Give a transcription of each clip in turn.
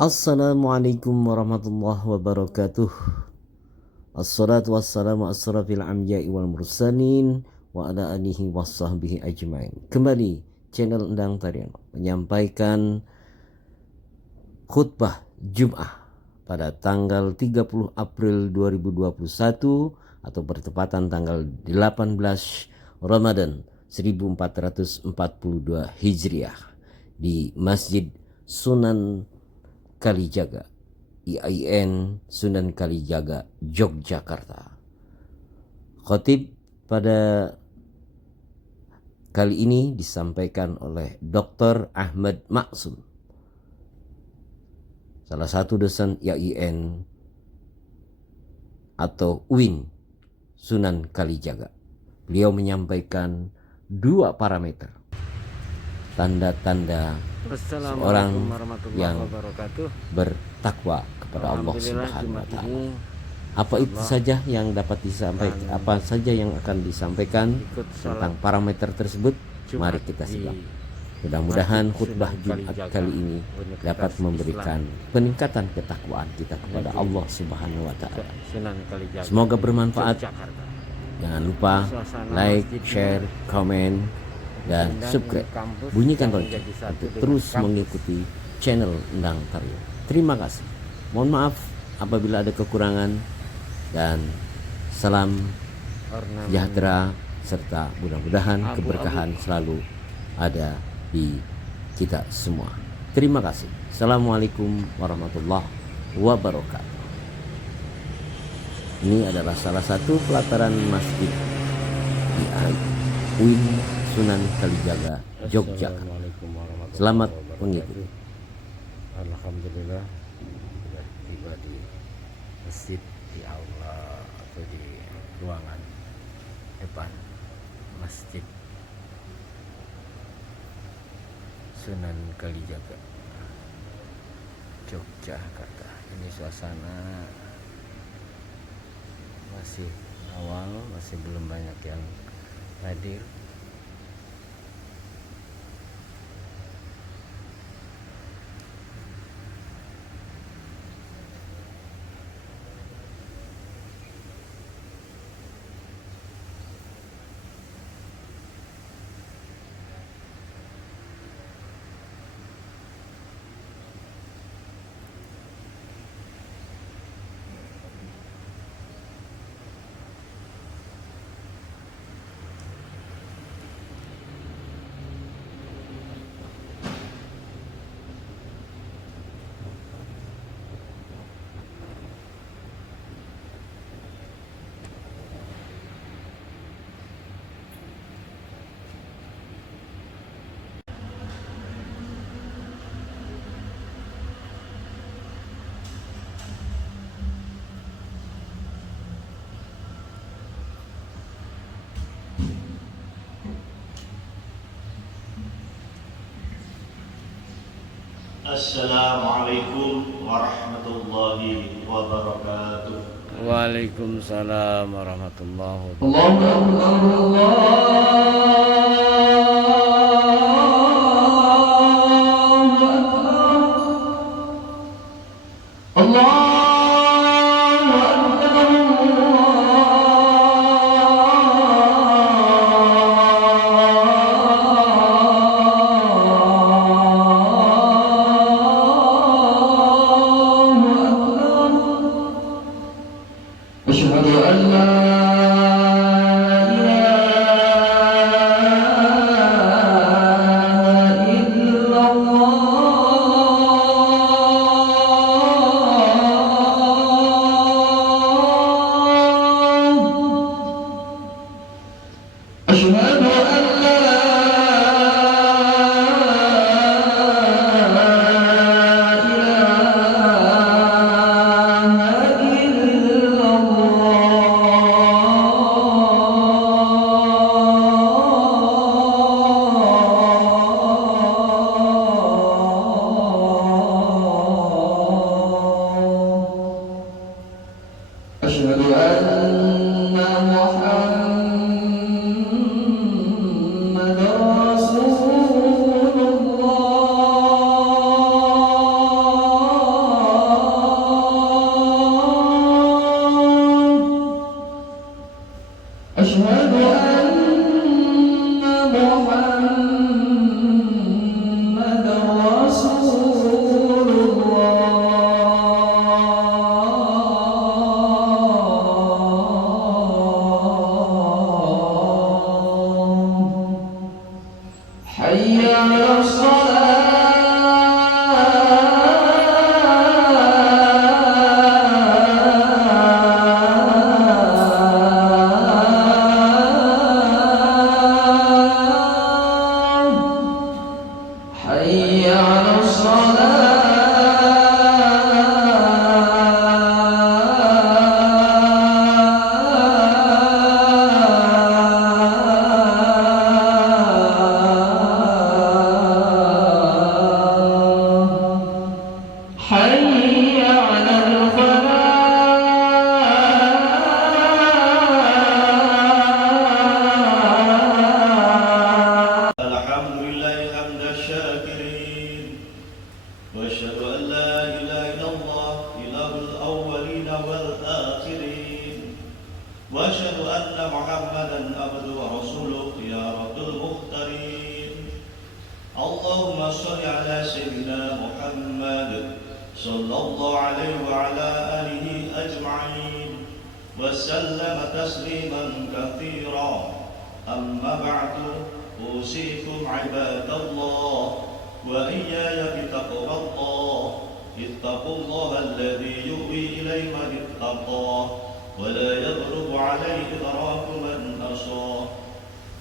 Assalamualaikum warahmatullahi wabarakatuh. Assalatu wassalamu asrafil anbiya'i wal mursalin wa ala alihi wasahbihi ajmain. Kembali channel Endang Tarian menyampaikan khutbah Jum'ah pada tanggal 30 April 2021 atau bertepatan tanggal 18 Ramadan 1442 Hijriah di Masjid Sunan Kalijaga, IAIN Sunan Kalijaga, Yogyakarta. Khotib pada kali ini disampaikan oleh Dr. Ahmad Maksum, salah satu dosen IAIN atau UIN Sunan Kalijaga. Beliau menyampaikan dua parameter tanda-tanda seorang yang bertakwa kepada Allah Subhanahu wa taala. Apa itu saja yang dapat disampaikan, apa saja yang akan disampaikan tentang parameter tersebut? Mari kita simak. Mudah-mudahan khutbah Jumat kali ini dapat memberikan peningkatan ketakwaan kita kepada Allah Subhanahu wa taala. Semoga bermanfaat. Jangan lupa like, share, komen, dan subscribe, bunyikan lonceng untuk terus mengikuti channel Endang Tarian. Terima kasih. Mohon maaf apabila ada kekurangan, dan salam sejahtera serta mudah-mudahan keberkahan selalu ada di kita semua. Terima kasih. Assalamualaikum warahmatullahi wabarakatuh. Ini adalah salah satu pelataran masjid di UIN Sunan Kalijaga, Yogyakarta. Selamat mengikuti. Alhamdulillah sudah tiba di masjid, di aula atau di ruangan depan masjid Sunan Kalijaga, Yogyakarta. Ini suasana masih awal, masih belum banyak yang hadir. Assalamualaikum warahmatullahi wabarakatuh. Waalaikumsalam warahmatullahi wabarakatuh. Allahu Akbar. أشهد أن لا إله حي على الفلاح. الحمد لله حمد الشاكرين واشهد ان لا اله الا الله اله الاولين والاخرين واشهد ان محمدا عبده ورسوله يا رب المختارين اللهم صل على سيدنا محمد صلى الله عليه وعلى اله اجمعين وسلم تسليما كثيرا اما بعد أوصيكم عباد الله وإياي بتقوى الله اتقوا الله الذي يؤوي إليه من اتقاه ولا يغلب عليه إدراك من أصاه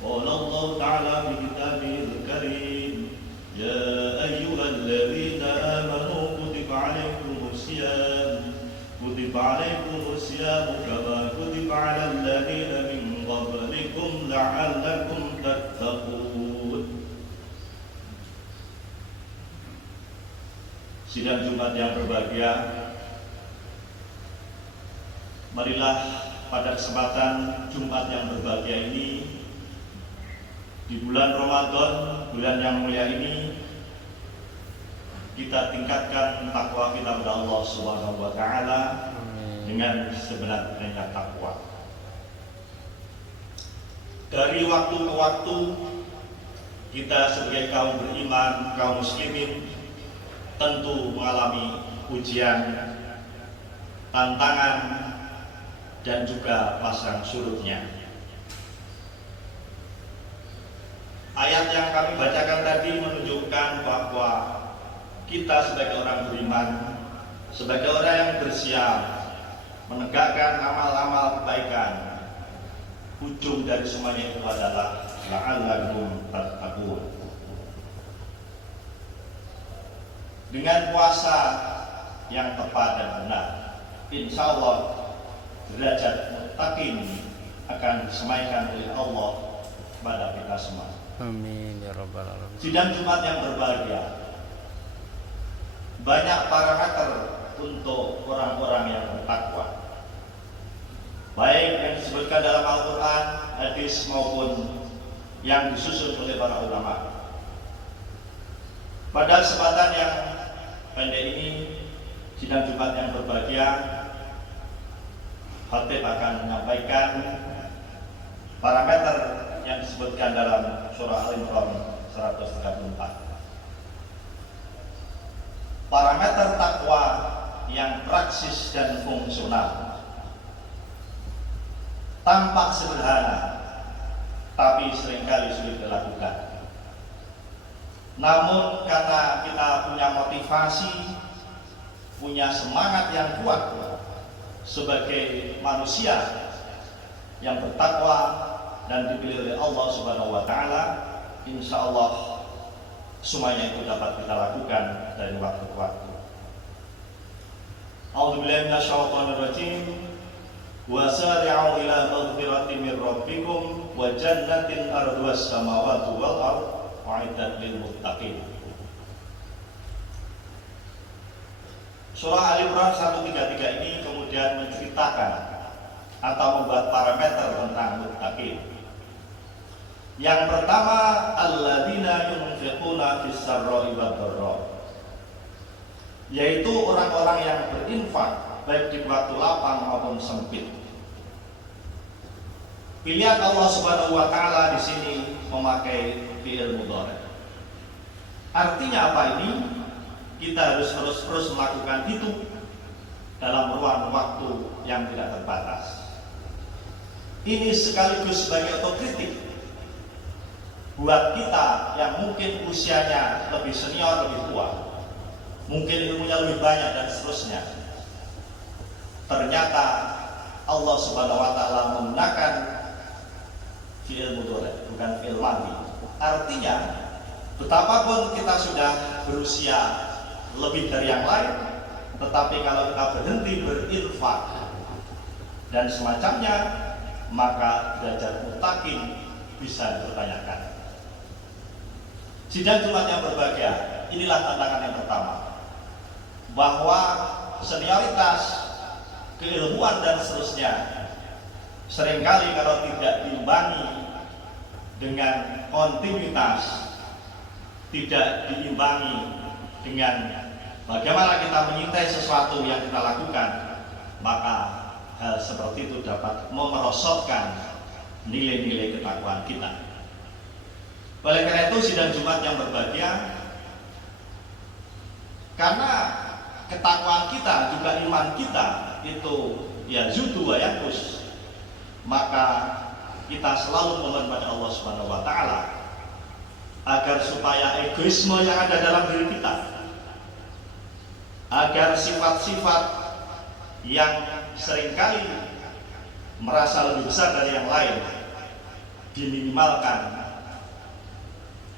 قال الله تعالى في كتابه الكريم يا أيها الذين آمنوا كتب عليكم الصيام كما كتب على الذين من قبلكم لعلكم تتقون. Sidang Jumat yang berbahagia, marilah pada kesempatan Jumat yang berbahagia ini di bulan Ramadan, bulan yang mulia ini, kita tingkatkan takwa kita kepada Allah Subhanahu wa taala dengan sebenar-benarnya takwa. Dari waktu ke waktu kita sebagai kaum beriman, kaum muslimin tentu mengalami ujian, tantangan, dan juga pasang surutnya. Ayat yang kami bacakan tadi menunjukkan bahwa kita sebagai orang beriman, sebagai orang yang bersiap menegakkan amal-amal kebaikan, ujung dari semuanya itu adalah la'allakum tattaqun. Dengan puasa yang tepat dan benar, insya Allah derajat muttaqin akan disemaikan oleh Allah kepada kita semua. Amin ya rabbal alamin. Sidang Jumat yang berbahagia, banyak parameter untuk orang-orang yang bertakwa, baik yang disebutkan dalam Al-Quran, hadis maupun yang disusun oleh para ulama. Pada kesempatan yang pendek ini, sidang Jumat yang berbahagia, khatib akan menyampaikan parameter yang disebutkan dalam surah Al-Imran 134. Parameter takwa yang praksis dan fungsional, tampak sederhana, tapi seringkali sulit dilakukan. Namun karena kita punya motivasi, punya semangat yang kuat sebagai manusia yang bertakwa dan dipilih oleh Allah Subhanahu wa taala, insya Allah semuanya itu dapat kita lakukan dari waktu ke waktu. A'udzubillahi minasyaitonir rajim. Wa sari'u ila maghfiratin min rabbikum wa jannatin arduha as-samawati wal ardh u'iddat lil muttaqin. Surah Al-Imran 133 ini kemudian menceritakan atau membuat parameter tentang muttaqin. Yang pertama, alladzina yunfiquna fis sarra'i wad dharra, yaitu orang-orang yang berinfak baik di waktu lapang maupun sempit. Pilihan Allah Subhanahu wa taala di sini memakai fi'il mudhari. Artinya apa ini? Kita harus terus melakukan itu dalam ruang waktu yang tidak terbatas. Ini sekaligus sebagai otokritik buat kita yang mungkin usianya lebih senior, lebih tua, mungkin ilmunya lebih banyak dan seterusnya. Ternyata Allah Subhanahu wa taala menggunakan fi'il mudhari, bukan fi'il madhi. Artinya, betapapun kita sudah berusia lebih dari yang lain, tetapi kalau kita berhenti berinfak dan semacamnya, maka derajat muttaqin bisa dipertanyakan. Sidang Jumat yang berbahagia, inilah tantangan yang pertama, bahwa senioritas, keilmuan dan seterusnya seringkali kalau tidak diimbangi dengan kontinuitas, tidak diimbangi dengan bagaimana kita menyintai sesuatu yang kita lakukan, maka hal seperti itu dapat memerosotkan nilai-nilai ketakwaan kita. Oleh karena itu sidang Jumat yang berbahagia, karena ketakwaan kita juga iman kita itu ya zudu wa yanqus, maka kita selalu memohon kepada Allah Subhanahu wa taala agar supaya egoisme yang ada dalam diri kita, agar sifat-sifat yang seringkali merasa lebih besar dari yang lain diminimalkan,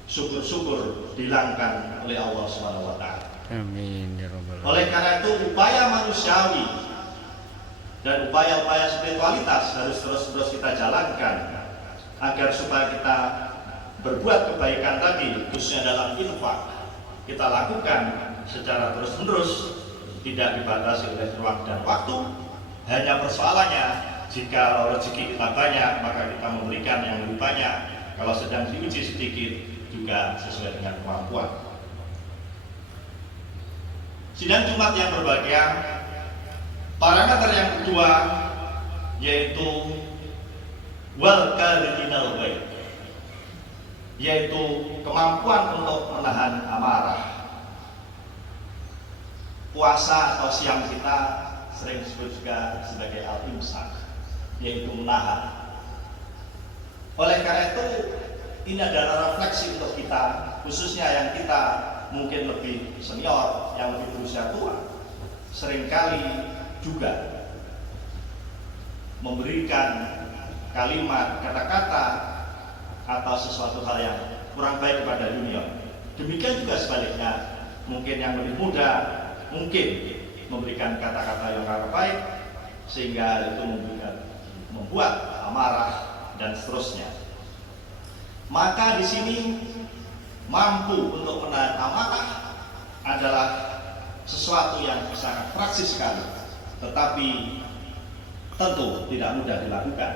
syukur-syukur dihilangkan oleh Allah Subhanahu wa taala. Amin ya rabbal alamin. Oleh karena itu upaya manusiawi dan upaya-upaya spiritualitas harus terus-terus kita jalankan agar supaya kita berbuat kebaikan tadi, khususnya dalam infak, kita lakukan secara terus-menerus, tidak dibatasi oleh ruang dan waktu. Hanya persoalannya, jika rezeki kita banyak, maka kita memberikan yang lebih banyak. Kalau sedang diuji sedikit, juga sesuai dengan kemampuan. Sidang Jumat yang berbahagia, parameter yang kedua yaitu wal kadhiminal ghaib, yaitu kemampuan untuk menahan amarah. Puasa atau siam kita sering disebut juga sebagai al-imsak, yaitu menahan. Oleh karena itu, ini adalah refleksi untuk kita, khususnya yang kita mungkin lebih senior, yang lebih berusia tua, seringkali juga memberikan kalimat, kata-kata atau sesuatu hal yang kurang baik kepada junior. Demikian juga sebaliknya, mungkin yang lebih muda mungkin memberikan kata-kata yang kurang baik, sehingga itu membuat amarah dan seterusnya. Maka di sini mampu untuk menahan amarah adalah sesuatu yang sangat praktis sekali, tetapi tentu tidak mudah dilakukan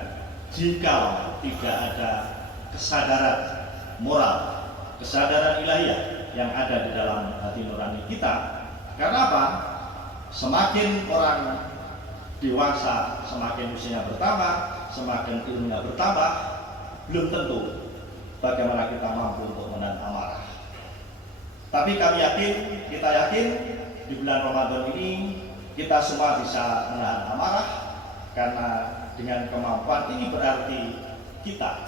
jika tidak ada kesadaran moral, kesadaran ilahiyah yang ada di dalam hati nurani kita. Karena apa? Semakin orang dewasa, semakin usianya bertambah, semakin ilmunya bertambah, belum tentu bagaimana kita mampu untuk menahan amarah. Tapi kami yakin, kita yakin di bulan Ramadan ini kita semua bisa menahan amarah, karena dengan kemampuan ini berarti kita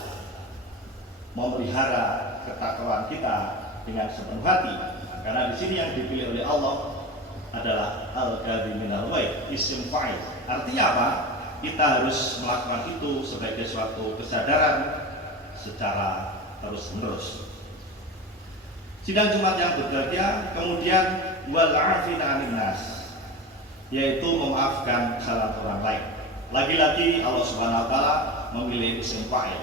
memelihara ketakwaan kita dengan sepenuh hati. Karena di sini yang dipilih oleh Allah adalah al-kadhiminal ghaib, isim fa'il. Artinya apa? Kita harus melakukan itu sebagai suatu kesadaran secara terus-menerus. Sidang Jumat yang berbahagia, kemudian wal 'afina 'anil nas, yaitu memaafkan kesalahan orang lain. Lagi-lagi Allah Subhanahu wa taala memilih isim fa'il,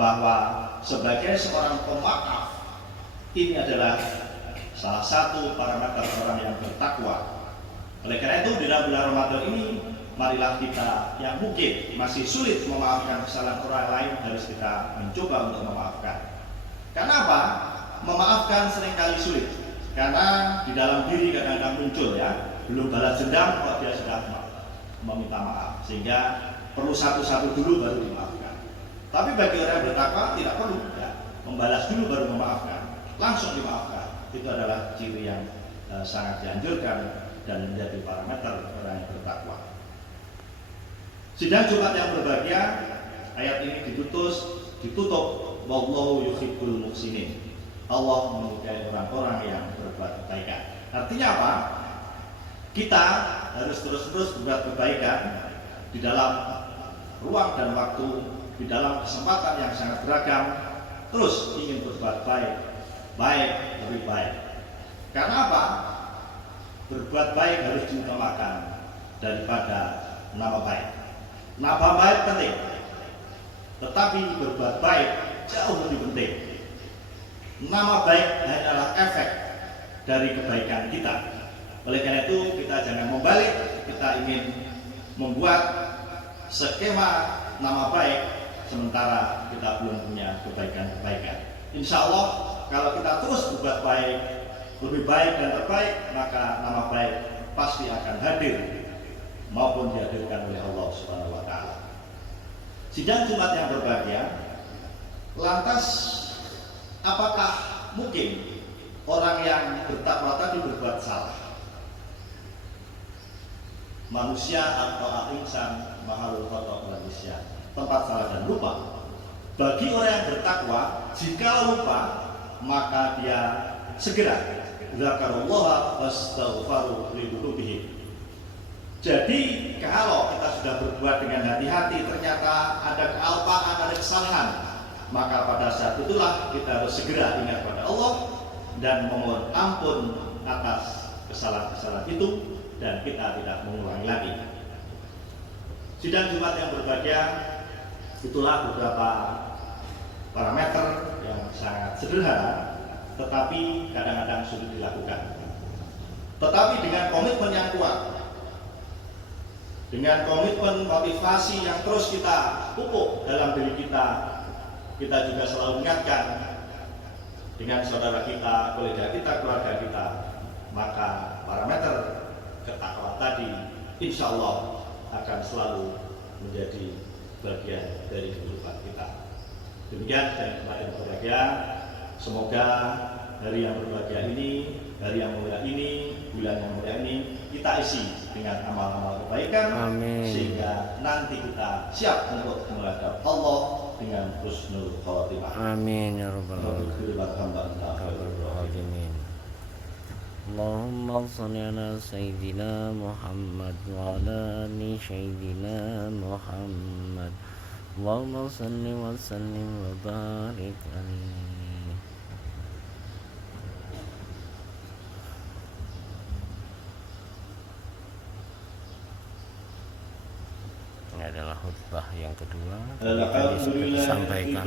bahwa sebagai seorang pemaaf ini adalah salah satu parameter orang yang bertakwa. Oleh karena itu di dalam bulan Ramadan ini, marilah kita yang mungkin masih sulit memaafkan kesalahan orang lain, harus kita mencoba untuk memaafkan. Karena apa? Memaafkan seringkali sulit, karena di dalam diri kadang-kadang muncul ya, belum balas dendam kok dia sudah meminta maaf, sehingga perlu satu-satu dulu baru dimaafkan. Tapi bagi orang yang bertakwa tidak perlu ya, membalas dulu baru memaafkan, langsung dimaafkan. Itu adalah ciri yang sangat dianjurkan dan menjadi parameter orang yang bertakwa. Sidang Jumat yang berbahagia, ayat ini ditutup wallahu yuhibbul muhsinin. Allah menyukai orang-orang yang berbuat kebaikan. Artinya apa? Kita harus terus-terus berbuat kebaikan di dalam ruang dan waktu, di dalam kesempatan yang sangat beragam, terus ingin berbuat baik, lebih baik. Karena apa? Berbuat baik harus diutamakan daripada nama baik. Nama baik penting, tetapi berbuat baik jauh lebih penting. Nama baik hanyalah efek dari kebaikan kita. Oleh karena itu kita jangan membalik, kita ingin membuat skema nama baik sementara kita belum punya kebaikan-kebaikan. Insya Allah kalau kita terus berbuat baik, lebih baik dan terbaik, maka nama baik pasti akan hadir maupun dihadirkan oleh Allah Subhanahu wa taala. Sidang Jumat yang berbahagia, lantas apakah mungkin orang yang bertakwa tadi berbuat salah? Manusia atau al-insan mahalul khata' wal nisyan, tempat salah dan lupa. Bagi orang yang bertakwa, jika lupa maka dia segera dzakarallaha wastaghfaru li dzunubihim. Jadi kalau kita sudah berbuat dengan hati-hati ternyata ada kealpaan, ada kesalahan, maka pada saat itulah kita harus segera ingat pada Allah dan memohon ampun atas kesalahan-kesalahan itu dan kita tidak mengulangi lagi. Sidang Jumat yang berbahagia, itulah beberapa parameter yang sangat sederhana tetapi kadang-kadang sulit dilakukan. Tetapi dengan komitmen yang kuat, dengan komitmen motivasi yang terus kita pupuk dalam diri kita, kita juga selalu ingatkan dengan saudara kita, kolega kita, keluarga kita, maka parameter ketakwaan tadi insya Allah akan selalu menjadi bagian dari kehidupan kita. Demikian dan kemarin berbahagia. Semoga hari yang berbahagia ini, hari yang mulia ini, bulan yang mulia ini kita isi dengan amal-amal kebaikan. Amin. Sehingga nanti kita siap untuk menghadap Allah dengan husnul khotimah. Amin ya rabbal alamin. Allahumma shalli ala sayyidina Muhammad wa ala ali sayyidina Muhammad. Allahumma shalli wa sallim wa barik alaihi. Ini adalah khutbah yang kedua. Tadi sudah disampaikan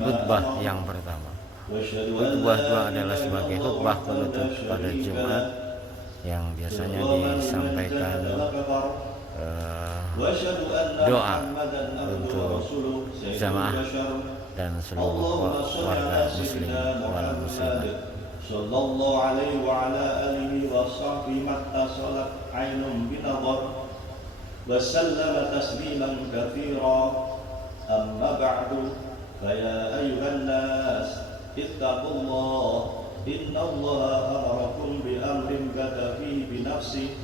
khutbah yang pertama. Khutbah dua adalah sebagai khutbah penutup pada Jumat yang biasanya disampaikan doa untuk jamaah dan seluruh warga muslim wal muslimat. Sallallahu alaihi wa ala alihi wa sahbihi matta salat ainun binadhar wa sallama tasliman katsira. Amma ba'du, fa ya ayyuhan nas ittaqullah, innallaha amarakum bi amrin bada fihi bi nafsihi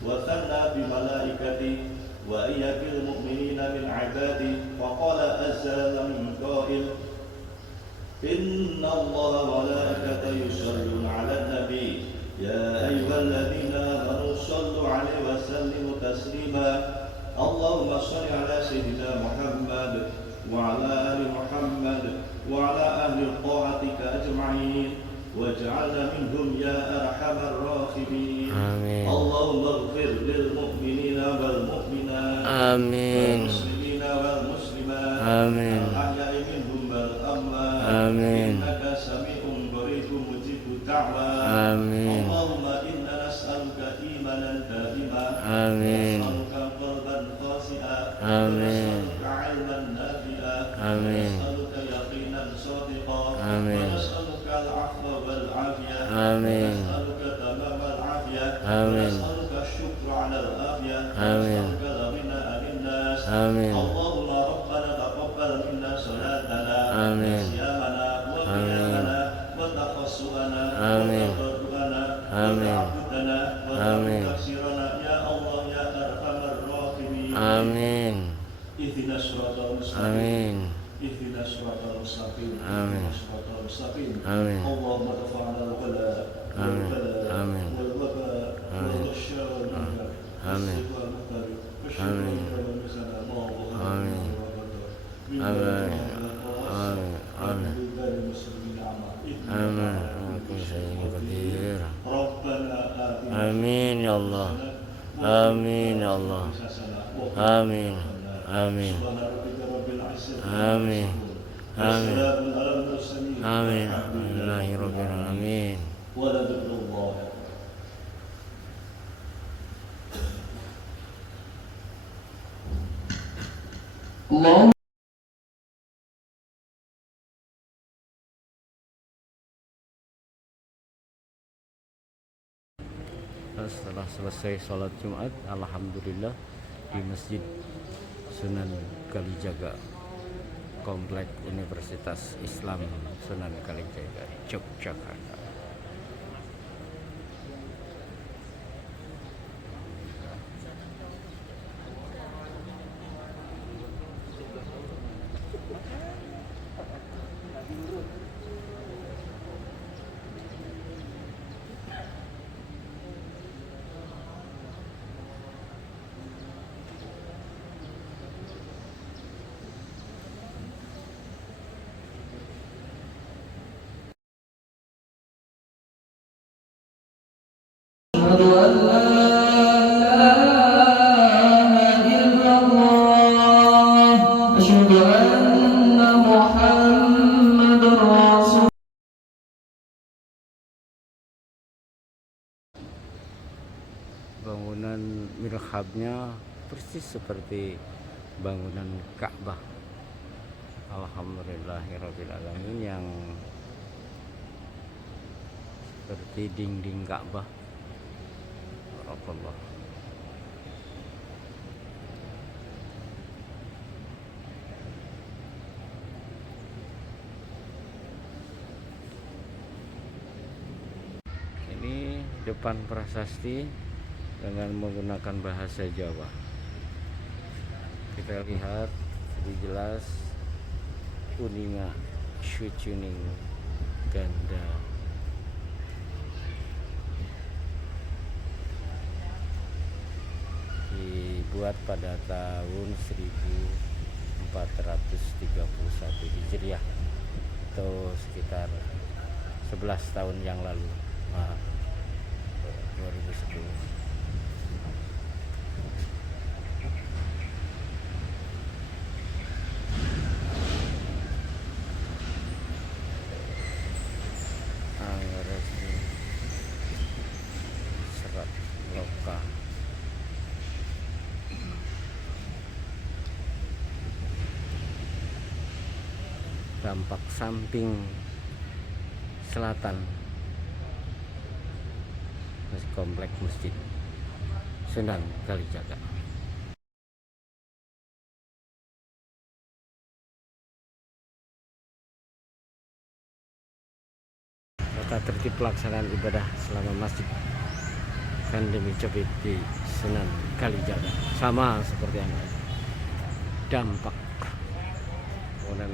wa thanna bi malaikatihi wa iyyabil mu'minina min 'ibadihi wa qala azza min qa'il innallaha wa malaikatahu yusholluna 'alan nabi ya ayyuhalladzina amanu shallu 'alaihi wa sallimu taslima. Allahumma shalli 'ala sayyidina Muhammad wa 'ala ali Muhammad وعلى أهل طاعتك أجمعين واجعلنا منهم يا أرحم الراحمين. اللهم اغفر للمؤمنين والمؤمنات والمسلمين والمسلمات الأحياء منهم والأموات إنك سميع قريب مجيب الدعوات. اللهم إنا نسألك إيمانا دائما ونسألك قلبا خاشعا ونسألك علما نافعا ونسألك يقينا صادقا ونسألك العفو والعافية ونسألك تمام العافية ونسألك الشكر على العافية ونسألك الغنى عن الناس. اللهم ربنا تقبل منا صلاتنا وصيامنا وقيامنا وتقصؤنا وتضرعنا وتعبدنا وتكسيرنا يا الله يا أرحم الراحمين. آمين. اهدنا الصراط المستقيم اهدنا الصراط المستقيم اهدنا الصراط المستقيم. اللهم ارفع عنا البلاء والبلاء والوباء والغشاء والمنكر والسوء والمنكر والشر والمسن ما ظهر منه وما بطن من المسلمين عما ربنا آتنا آمين يا الله آمين يا الله آمين آمين آمين آمين آمين الحمد لله رب العالمين. الله. Setelah selesai sholat Jumat, alhamdulillah di Masjid Sunan Kalijaga, Komplek Universitas Islam Sunan Kalijaga, Yogyakarta. أشهد أن لا إله إلا الله. أشهد أن محمد رسول. Bangunan mihrabnya persis seperti bangunan Ka'bah. Alhamdulillahirrabbilalamin, yang seperti dinding Ka'bah. Barakallah. Ini depan prasasti dengan menggunakan bahasa Jawa. Kita lihat lebih jelas kuninga syucuning ganda. Dibuat pada tahun 1431 Hijriah atau sekitar 11 tahun yang lalu. 2010. Resmi serat loka. Dampak samping selatan komplek Masjid Sunan Kalijaga. Tata tertib pelaksanaan ibadah selama masjid pandemi COVID di Sunan Kalijaga sama seperti yang lain. Dampak kemudian